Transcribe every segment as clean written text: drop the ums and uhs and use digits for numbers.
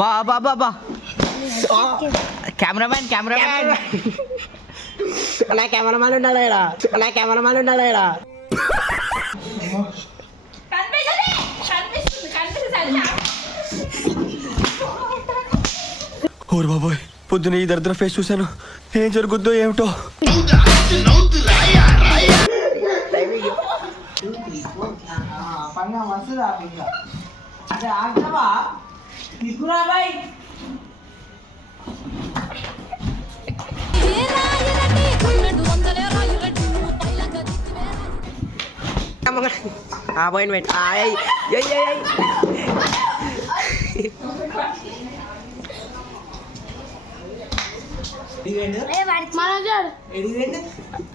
బా బా బా బా కెమెరామ్యాన్ నా కెమెరామాన్ ఉండాలి ఓర్ బాబోయ్, పొద్దున ఈ దరిద్ర ఫేస్ చూశాను. ఏం జరుగుద్దో ఏమిటో. అపాయింట్మెంట్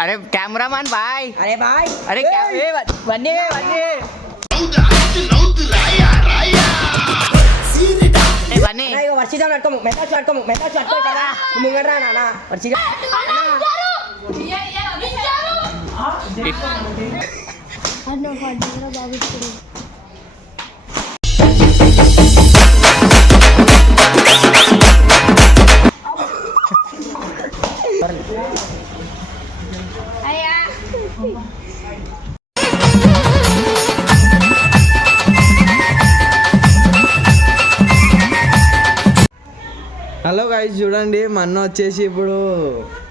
అరే కెమెరామ్యాన్ బాయ్. అరే బాయ్. అరే వన్నీ వర్షిజం పట్టుకోము మెథడ్స్ పట్టుకో కదా ముంగడరా నాన్న వర్షిజం హలో గైస్, చూడండి మన్న వచ్చేసి ఇప్పుడు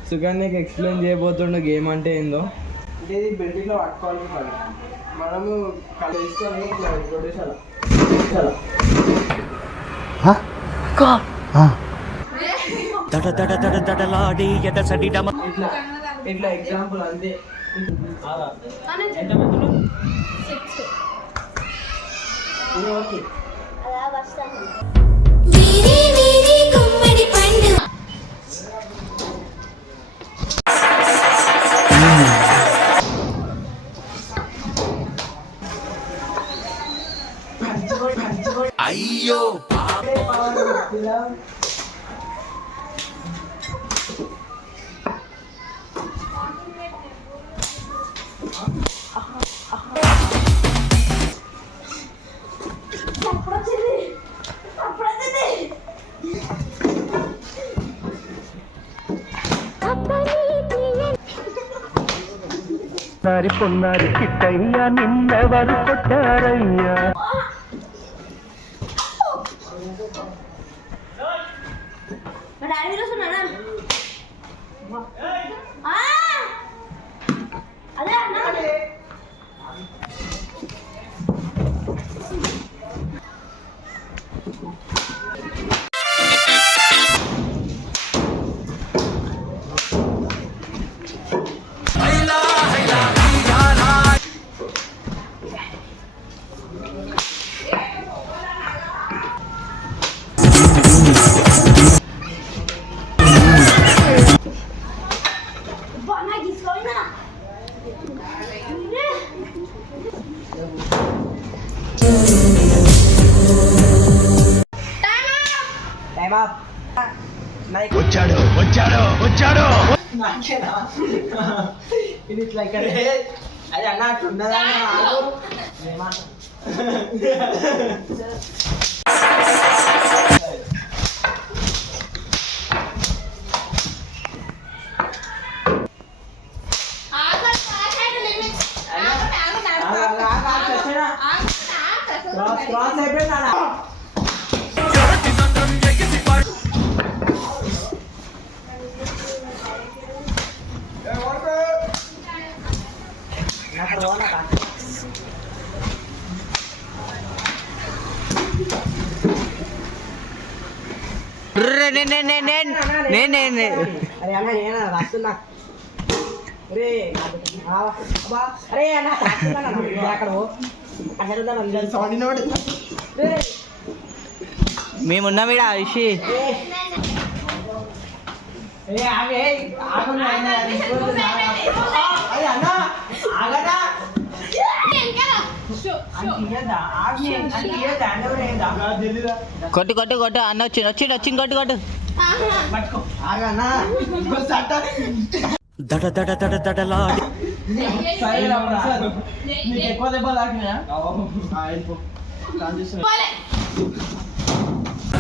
సుకన్యకి ఎక్స్ప్లెయిన్ చేయబోతుండే గేమ్ అంటే ఏందో. అంటే ఇది బెల్ట్లో పట్టుకోవాలి, మనము తీసుకొని ఇట్లా కొట్టేసాల ఇట్లా ఎగ్జాంపుల్ అంతే. అయ్యో పొన్నారి కిట్టయ్యా నిన్నెవరు కొట్టారయ్యా. వచ్చాడు ఇది ఇట్లా ఇక్కడ అది అన్నట్టు ఉండదా క్రాస్ అయిపోయిందా అరే అన్న నేను రాస్తున్నా. అరే అన్న అక్కడ మేమున్నాం ఈడ ఇషి. కొట్టు కొట్టు కొట్టు అన్న వచ్చింది కొట్టు కొట్టు ఆగన్నా ఇంకో సట్ట దడ దడ దడ దడలాడి సరేరా ప్రసాద్ నీకు ఎక్కువ దెబ్బలు తాకినాయా వెళ్ళిపో ట్రాన్సిషన్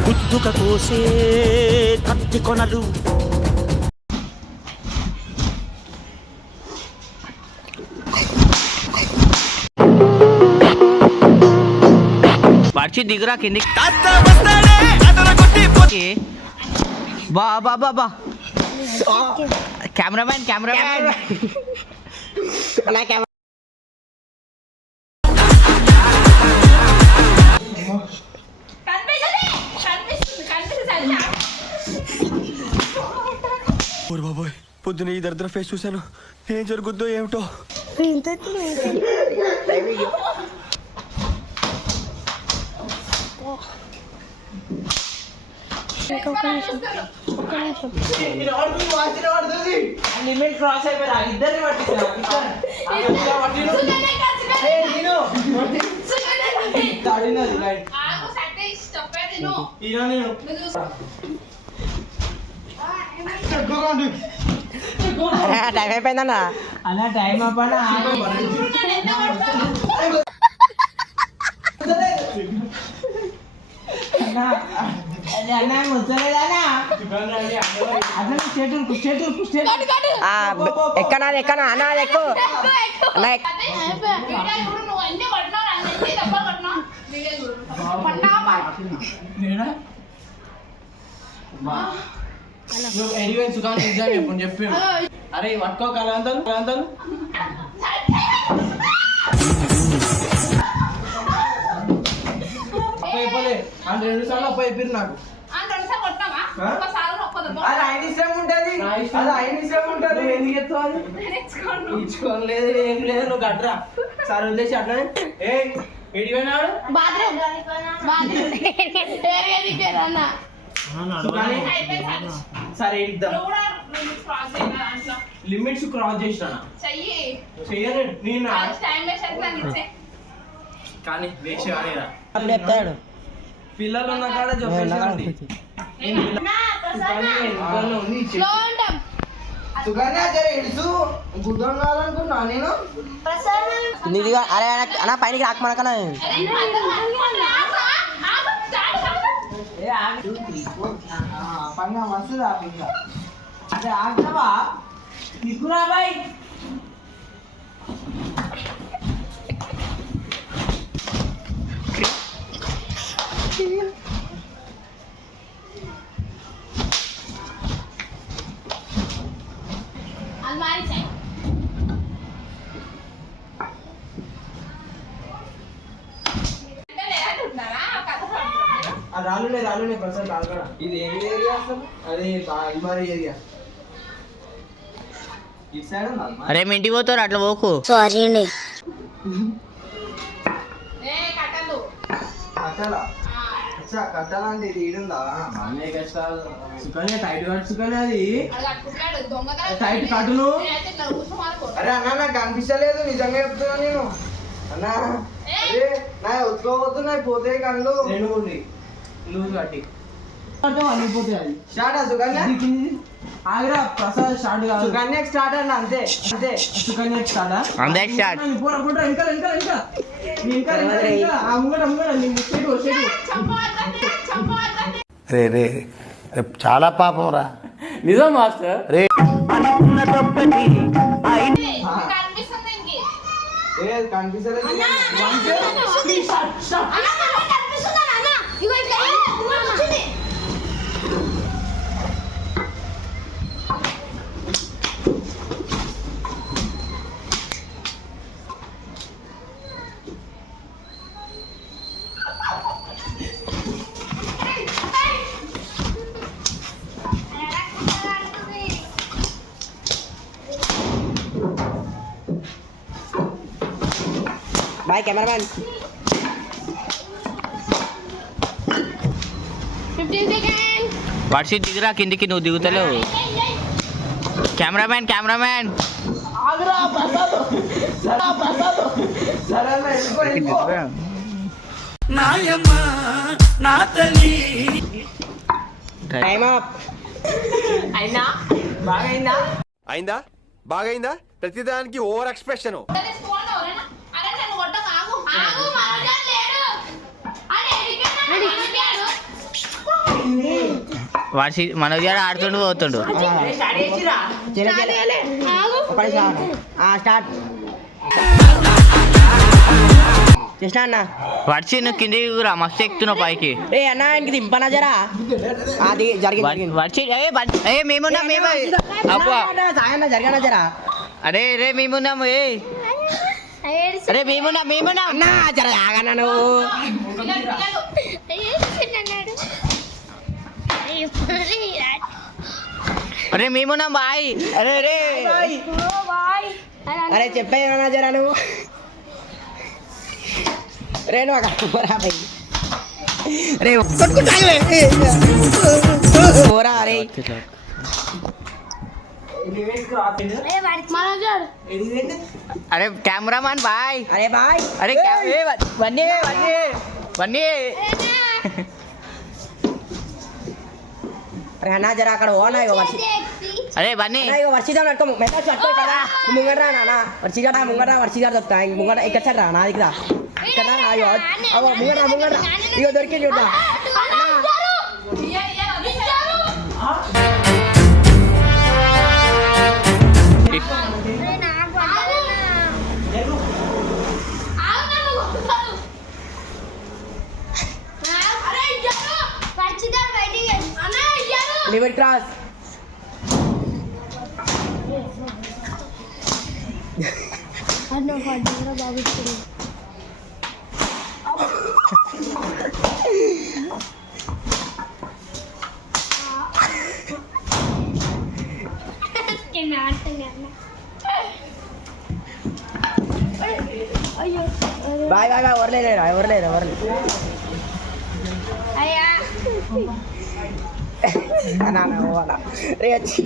గుత్తుక కోసే కత్తి కొనలు పడిచి దిగురా కిందికి బా బా బా బా కెమెరామ్యాన్ నా కెమెరా ఓరి బాబోయ్ పొద్దున ఈ దరిద్ర ఫేస్ చూశాను ఏం జరుగుద్దో ఏమిటో లిమిట్ క్రాస్ అయిపోయారా ఇద్దరిని పట్టించా టైం అయిపోయిందన్నా అలా టైం అవ్వనా అన్నా ముచ్చలేదన్నా అసలు ఎక్కనా అన్నా అది ఎక్కువ సుఖాన్ని ఎగ్జామ్ చెప్పు చెప్పి అరే పట్టుకో కలాంతాలు అయిపోలే అంటే 2 సార్లు అప్ప అయిపోయింది నాకు అది ఆయన ఇష్టం ఉంటుంది ఎందుకు ఎత్తావు ఇచ్చుకోలేదు ఏం లేదు నువ్వు కట్టరా సార్ వదిలేసి అట్లనే ఏ ఎడిపోయినాడు సరే ఇద్దాం లిమిట్స్ క్రాస్ చేసినా చెయ్యలేదు నేను కానీ వేసి కానీరా చెప్తాడు పిల్లలు ఉన్న కాడ చెప్పేసి గుద్దనుకున్నా నేను నీదిగా అరే అన్న పైనకి రాకమనకన్నా పంగా మస్తుదా ఇంకా అదే ఆగ్రవా తీసుకురా బాయ్ రాలునే ప్రసాద్ రాలుగడ ఇది ఏం ఏరియా అసలు అది అల్మారి ఏరియా ఇటు సైడ్ ఉందా అరే మీ ఇంటికి పోతారు అట్లా పోకు సారీ అండి కట్టాలా అచ్చా కట్టాలంటే ఇది ఈడుందా అన్నీ కష్టాలు సుకన్య టైట్ కట్టు సుకన్య అది టైట్ కట్టును అరే అన్న నాకు కనిపించలేదు నిజంగా చెప్తున్నా నేను అన్న అరే నా ఉత్తుకోబోతున్నాయి పోతే కళ్ళు రెండు ఉంది లూజ్ కట్టి అనిపోతాయి అది స్టార్ట్ సుకన్య ఆగ్రా ప్రసాద్ స్టార్ట్ కాదు సుకన్య స్టార్ట్ అన్న అంతే సుకన్య స్టార్ట్ అందరికి స్టార్ట్ పోరా ఇంకా రే రే రే చాలా పాపం రా నిజం మాస్టర్ రే కనిపిస్తలేదు బాయ్ కెమెరామ్యాన్ 15 seconds. వాట్సి దిగురా కిందికి నువ్వు దిగుతలేవు కెమెరామ్యాన్ టైమ్ అప్. అయినా బాగైందా? అయిందా బాగైందా ప్రతిదానికి ఓవర్ ఎక్స్ప్రెషన్. వాడు మనోజ్ గారు ఆడుతుండు పోతుండు. స్టార్ట్ చేసినా అన్న. వర్షి నువ్వు కిందికి రా, మస్తు ఎక్కుతున్నావు పైకి. ఏ అన్న ఇంక దింపనా జరా. అది జరిగింది. వర్షి ఏ మేమున్నాం మేము. అబ్బా సాయన్న జరిగినా జరా. అరే రే మేమున్నాం. అరే మేమున్నాం అన్నా జర ఆగన్నా నువ్వు. అరే మేమున్నాం బాయ్. అరే రే అరే చెప్పేనా జరా నువ్వు. రే నువ్వు అక్కడ రే పోరా. అరే అరే కెమెరామాన్ బాయ్. అరే బాయ్. అరే వన్నీ అరే అన్నా జర అక్కడ ఓనా ఇగో వర్షి. అరే బన్నీ ఇగో వర్షిదారు పట్టుకో. మెసేజ్ పట్టుకో కదా. ముంగరా నాన్న వర్షిగాడ ముంగరా వర్షిగారు వస్తా. ముంగర ఇక్కడ రా నా దగ్గర ఇక్కడ. అయ్యో అవో ముంగరా ఇగో దొరికింది చూద్దా. Limit cross. Bye bye bye. ఎవరు రే వచ్చి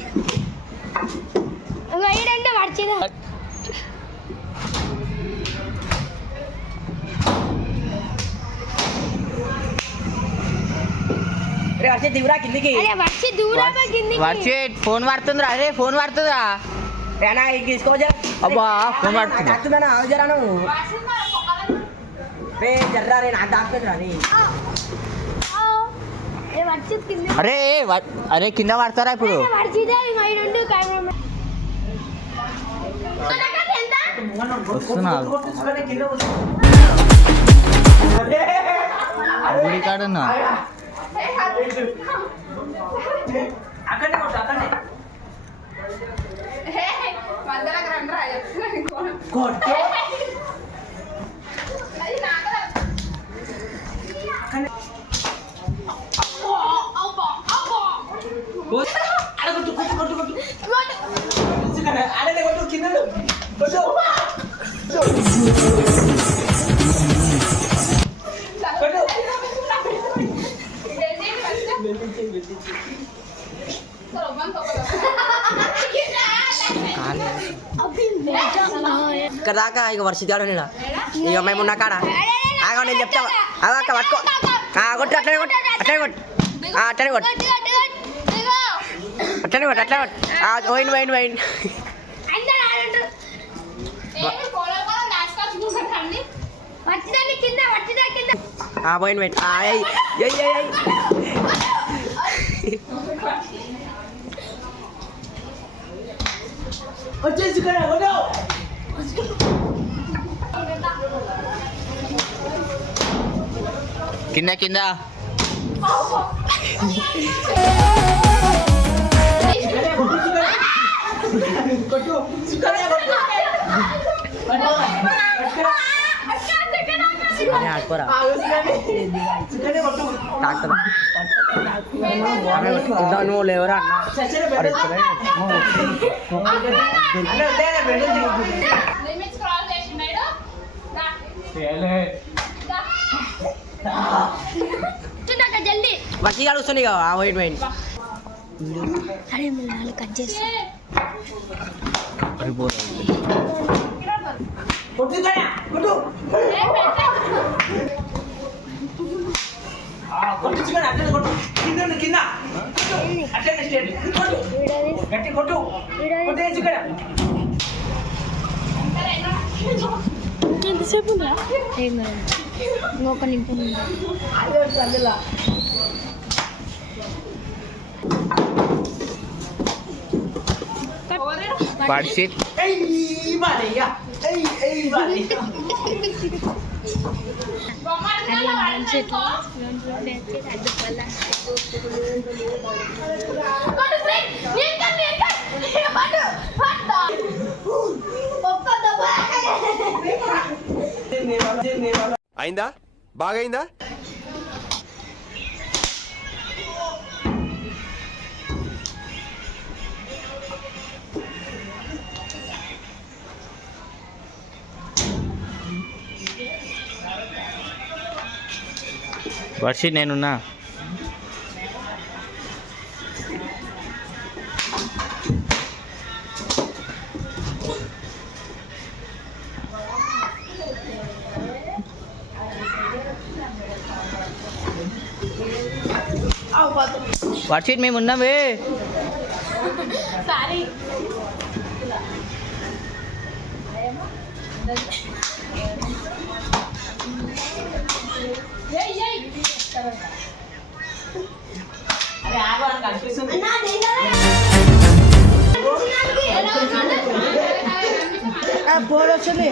రే వచ్చి దిగురా కిందికి. వర్షి ఫోన్ వాడుతుందిరా. అరే ఫోన్ వాడుతుందిరా. రేనా తీసుకోవచ్చా. అబ్బా ఫోన్ వాడుతుంది. దాక్తుందా జరా నువ్వు. రే జర్రా రే నాకు దాక్తుంది రాని. అరే అరే కింద పడతారా ఇప్పుడు. వస్తున్నా గుడి కాడున్నా. ఇక్కడ దాకా ఇక వర్షితాడు నేను. ఇక మేము ఉన్నా కాడ ఆగా నేను చెప్తా. అక్క పట్టుకో. కొట్టు అట్లనే కొట్టు అట్లనే కొట్టు అట్లనే కొట్టు అట్లనే కొట్టు అట్లనే కొట్టు. వైన్ పోయిన వెయిట్. వచ్చేసి కింద ఆడుకోరా. నువ్వు లేవరా జల్దీ వచ్చి కలుస్తుంది. ఇక వైట్ వైన్ అరే కట్ చేస్తా. ఎంతసేపు ఉందా ఇంకొక నింపు వర్షిత్ అయిందా బాగైందా వర్షిత్ నేనున్నా. వర్షిత్ మేము ఉన్నావే. బోర్ వచ్చింది.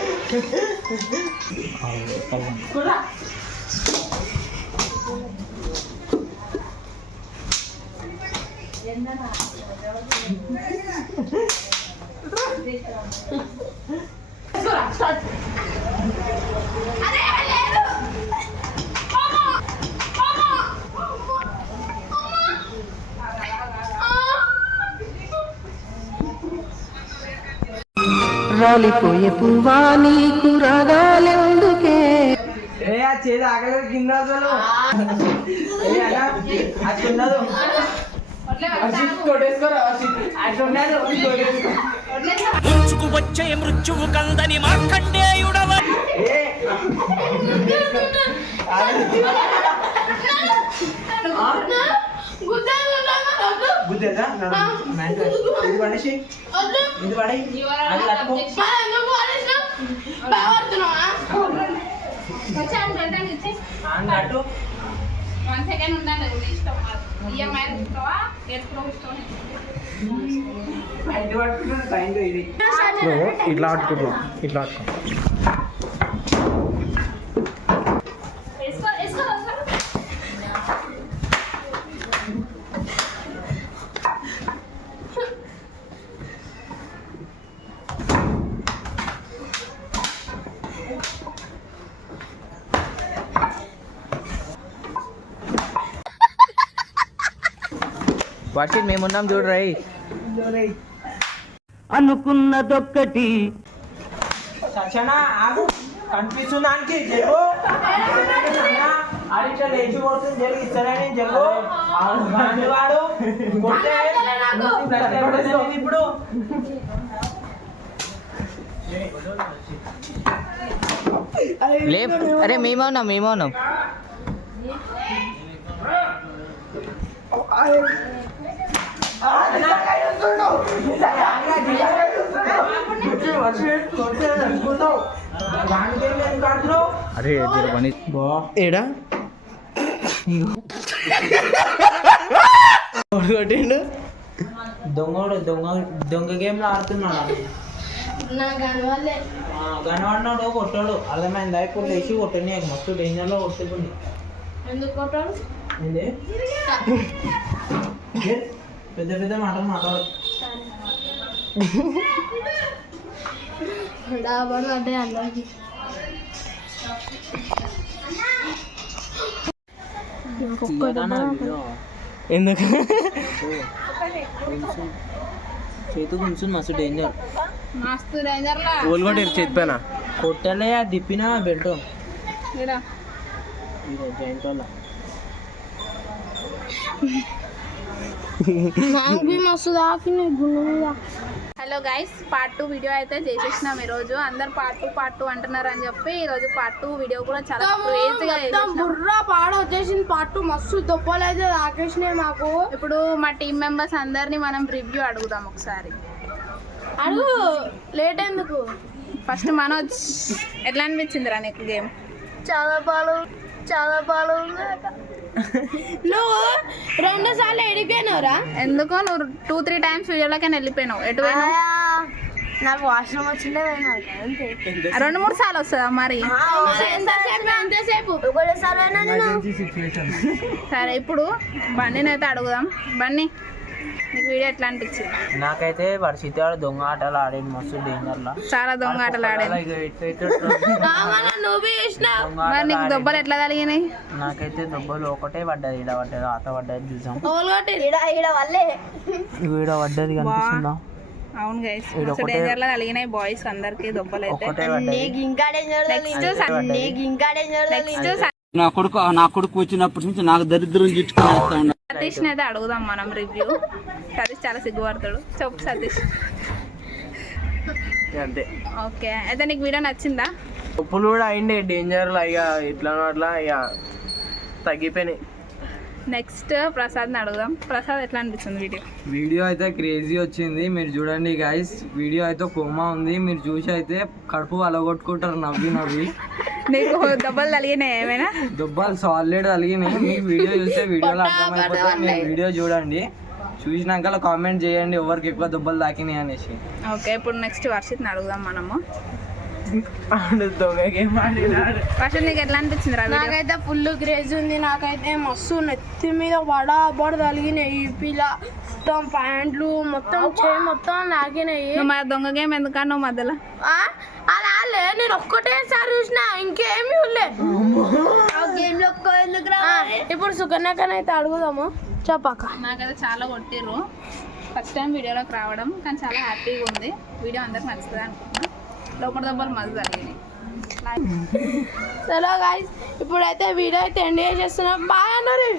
రాలిపోయే పువ్వా నీకు రాగాలెందుకే ఏ ఆ చేతి ఆగలేదు కింద అసలు అది ఉండదు కొట్టేసుకోరా అట్లున్నది ముంచుకు వచ్చే మృత్యువు కందని మార్కండేయుడవ గుద్దేదా ఇది పడేసి ఇది పడే అది కట్టుకో అన్నట్టు బయట పట్టుకుంటున్నాడు టైంలో ఇది ఇట్లా పట్టుకుంటున్నాం ఇట్లా పట్టుకో వర్షిత్ మేమున్నాం చూడు రై. అనుకున్నదొక్కటి సచ్చనా ఆగు కనిపిస్తుంది దానికి జరుగు ఆడిట్లా లేచి కొడుతుంది జరుగు ఇస్తారని జరుగు వాడు కొట్టే ఇప్పుడు లే అరే మేమవునాం అరే పని ఏడా కొట్టిండు దొంగ గేమ్లో ఆడుతున్నాడు కనబడినాడు కొట్టాడు అర్థమైందా ఇప్పుడు లేచి కొట్టని మస్తు డేంజర్లో కొట్టుకుంది ఎందుకు కొట్టాడు ఏంది పెద్ద పెద్ద మాటలు మాట్లాడు అంటే అందరికి ఎందుకు చేతు కొంచెం మస్తు డేంజర్ మస్తు డేంజర్లా ఓల్గొట్టి చేతిపోయినా కొట్టలే దిప్పిన బెల్ట్ ఇరా జాయింట్ వల్ల మస్తు దాకినాయి గుండె మీద. హలో గైస్, పార్ట్ 2 వీడియో అయితే చేసేసినాం ఈరోజు. అందరు పార్ట్ 2 అంటున్నారు అని చెప్పి ఈరోజు పార్ట్ 2 వీడియో కూడా చాలా క్రేజీగా బుర్రా పాడ వచ్చేసింది. పార్ట్ 2 మస్తు దొప్పలు అయితే తాకేసినాయి మాకు. ఇప్పుడు మా టీం మెంబర్స్ అందరినీ మనం రివ్యూ అడుగుదాం ఒకసారి. అడుగు, లేట్ ఎందుకు. ఫస్ట్ మనోజ్, ఎట్లా అనిపించిందిరా నీకు గేమ్? చాలా బాగా నువ్వు 2 సార్లు ఎడిపోయినావురా. ఎందుకో నువ్వు 2-3 టైమ్స్ వీడియోలోకి వెళ్ళిపోయినావు. ఎటు పోయినావు? నాకు వాష్రూమ్ వచ్చిందే 2-3 సార్లు వస్తుందా మరి? సరే, ఇప్పుడు బండిని అయితే అడుగుదాం. బండి, నీకు వీడియో ఎట్లా అనిపించింది? నాకైతే వర్షిత్ వాడు దొంగ ఆటలు ఆడేది మస్తు డేంజర్ లా. చాలా దొంగ ఆటలు ఆడేది. మరి నీకు దెబ్బలు ఎట్లా తగిలినాయి? నాకైతే దెబ్బలు ఒకటే పడ్డది, ఈడ పడ్డది, ఆత పడ్డది చూసాం. ఈడ పడ్డది కనిపిస్తుందా? అవును గైస్, డేంజర్ లా తగిలినాయి బాయ్స్ అందరికి దెబ్బలు అయితే. నా కొడుకు వచ్చినప్పటి నుంచి నాకు దరిద్రం చుట్టుకుని సతీష్ అయితే అడుగుదాం మనం రివ్యూ. సతీష్ చాలా సిగ్గుపడతాడు. చెప్పు సతీష్. అంతే. ఓకే, అయితే నీకు వీడియో నచ్చిందా? ఉప్పులు కూడా అయిండే డేంజర్ లా, ఇక ఇట్లా అట్లా ఇక తగ్గిపోయినాయి. నెక్స్ట్ ప్రసాద్ని అడుగుదాం. ప్రసాద్, ఎట్లా అనిపిస్తుంది వీడియో? వీడియో అయితే క్రేజీ వచ్చింది. మీరు చూడండి గైస్, వీడియో అయితే కొమ్మ ఉంది. మీరు చూసి అయితే కడుపు అలగొట్టుకుంటారు నవ్వి. నీకు దెబ్బలు తగిలినాయి ఏమైనా? దుబ్బాలు సాలిడ్ తగిలినాయి. మీకు వీడియో చూస్తే వీడియోలో అర్థమైపోతే మీరు వీడియో చూడండి. చూసినాక కామెంట్ చేయండి ఎవరికి ఎక్కువ దుబ్బలు తాకినాయి అనేసి. ఓకే, ఇప్పుడు నెక్స్ట్ వర్షిత్ని అడుగుదాం మనము. ఫస్ట్ నీకు ఎట్లా అనిపించింది? నాకైతే ఫుల్ క్రేజ్ ఉంది. నాకైతే మస్తు నెత్తి మీద బడ తగిలినాయి. పిల్ల మొత్తం ప్యాంట్లు మొత్తం చేయి మొత్తం నాకినాయి. మా దొంగ గేమ్ ఎందుకన్నా మధ్యలో అలా నేను ఒక్కటేసారి చూసిన, ఇంకేమి ఇప్పుడు సుకన్యకనైతే అడుగుదాము. చెప్పాక నాకైతే చాలా కొట్టిర్రు. ఫస్ట్ టైం వీడియోలోకి రావడం, కానీ చాలా హ్యాపీగా ఉంది. వీడియో అందరికి నచ్చుతుంది అనుకుంటున్నాను. లోపల దెబ్బలు మజు జరిగినాయి. చలో గైస్, ఇప్పుడైతే వీడియో అయితే ఎండ్ చేసేస్తున్నాం. బాయ్ అన్నారు.